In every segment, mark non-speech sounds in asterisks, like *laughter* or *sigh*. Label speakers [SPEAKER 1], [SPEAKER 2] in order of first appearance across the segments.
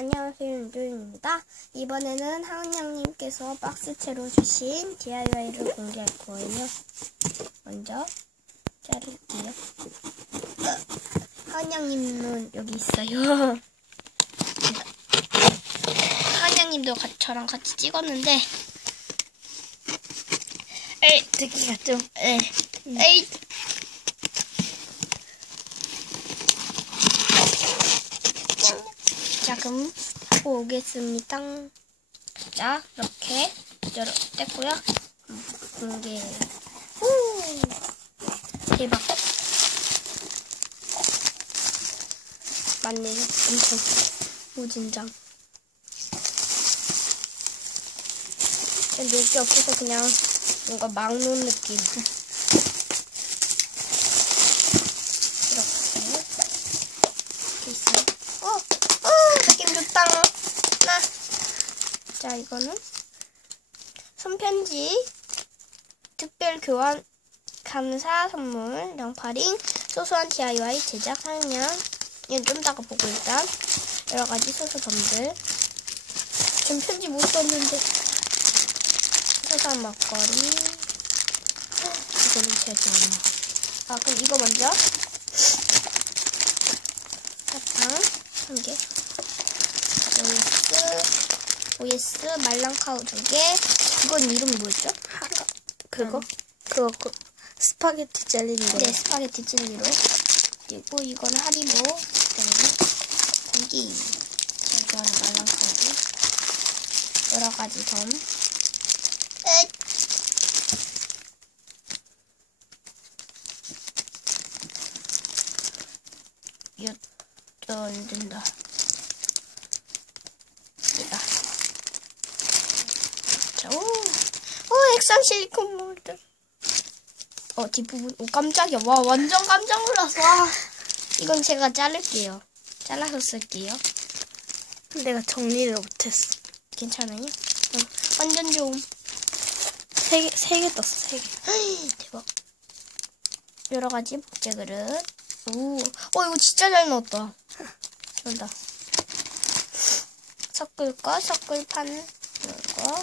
[SPEAKER 1] 안녕하세요, 윤조입니다. 이번에는 하은양님께서 박스채로 주신 DIY를 공개할 거예요. 먼저 자를게요. 하은양님은 여기 있어요. 하은양님도 가- 저랑 같이 찍었는데, 에이,
[SPEAKER 2] 듣기가 좀
[SPEAKER 1] 에, 에이. 자, 그럼 하고 오겠습니다. 자, 이렇게 열어 뗐고요. 공개. 오! 대박. 맞네요. 엄청 무진장. 여기 없어서 그냥 뭔가 막 놓은 느낌. 이렇게. 이렇게 있어요. 어! 어! 느낌 좋다. 나. 자, 이거는 손편지 특별 교환 감사 선물 영파링 소소한 DIY 제작 상냥 이건 좀 이따가 보고 일단 여러 가지 소소점들 전 편지 못 썼는데. 소소한 막걸리. 이거는 제가 좋아하는 아 그럼 이거 먼저. 사탕 한 개. OS OS 말랑카우 두 개. 이건 이름 뭐였죠?
[SPEAKER 2] 하가 그거? 그거 그 스파게티 거.
[SPEAKER 1] 네. 스파게티 찔리로. 그리고 이거는 하리보 그리고 고기. 제가 좋아하는 말랑카우 여러 가지 점 으잇. 옅, 어, 안 된다. 자, 오, 오, 액상 실리콘 몰드. 어, 뒷부분, 오, 깜짝이야. 와, 완전 깜짝 놀랐어. 와. 이건 제가 자를게요. 잘라서 쓸게요.
[SPEAKER 2] 내가 정리를 못했어.
[SPEAKER 1] 괜찮아요? 어, 완전 좋음.
[SPEAKER 2] 세 개 세 개 떴어 세 개.
[SPEAKER 1] 대박. 여러 가지 목재 그릇. 오, 어 이거 진짜 잘 넣었다. 좋다. 섞을 거, 섞을 판 이거.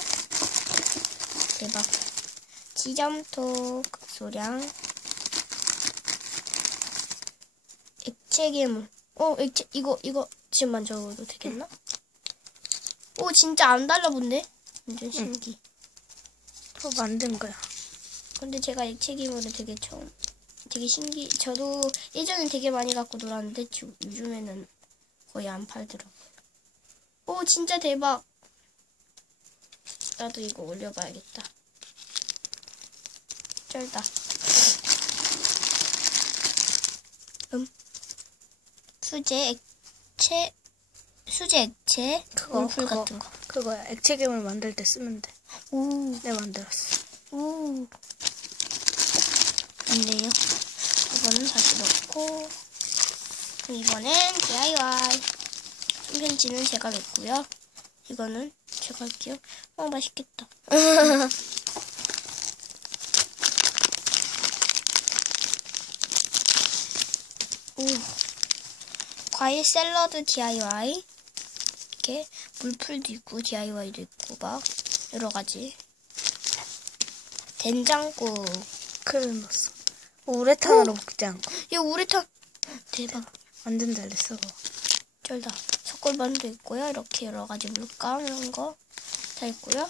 [SPEAKER 1] 대박. 지점토 극소량. 액체 괴물. 어, 액체 이거 이거 지금 만져도 되겠나? 오, 진짜 안 달라붙네. 완전 신기.
[SPEAKER 2] 또 만든 거야.
[SPEAKER 1] 근데 제가 액체 기물을 되게 처음, 되게 신기, 저도 예전엔 되게 많이 갖고 놀았는데 지- 요즘에는 거의 안 팔더라고요. 오, 진짜 대박. 나도 이거 올려봐야겠다. 쩔다. 음. 수제 액체, 수제 액체,
[SPEAKER 2] 그거,
[SPEAKER 1] 물풀
[SPEAKER 2] 그거.
[SPEAKER 1] 같은 거.
[SPEAKER 2] 그거야. 액체 괴물 만들 때 쓰면 돼.
[SPEAKER 1] 오.
[SPEAKER 2] 내가 만들었어.
[SPEAKER 1] 오. 있네요. 이거는 다시 넣고. 이번엔 DIY. 손편지는 제가 냈고요. 이거는 제가 할게요. 어, 맛있겠다. *laughs* 오. 과일 샐러드 DIY. 이렇게 물풀도 있고 DIY도 있고 막 여러 가지. 된장국.
[SPEAKER 2] 그릇 넣었어. 우레탄으로 먹지 않고.
[SPEAKER 1] 이거 우레탄 대박
[SPEAKER 2] 완전 잘했어. 그거.
[SPEAKER 1] 쩔다. 석굴반도 있고요. 이렇게 여러 가지 물감 이런 거 다 있고요.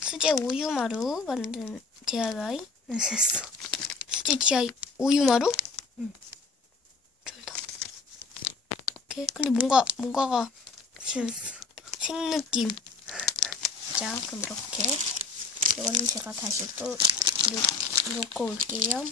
[SPEAKER 1] 수제 우유마루 만든 DIY.
[SPEAKER 2] 네, 됐어.
[SPEAKER 1] 수제 DIY 우유마루?
[SPEAKER 2] 응.
[SPEAKER 1] 쩔다. 이렇게 근데 뭔가 뭔가가
[SPEAKER 2] 됐어.
[SPEAKER 1] 생 느낌. 자, 그럼 이렇게 이거는 제가 다시 또 놓, 놓고 올게요.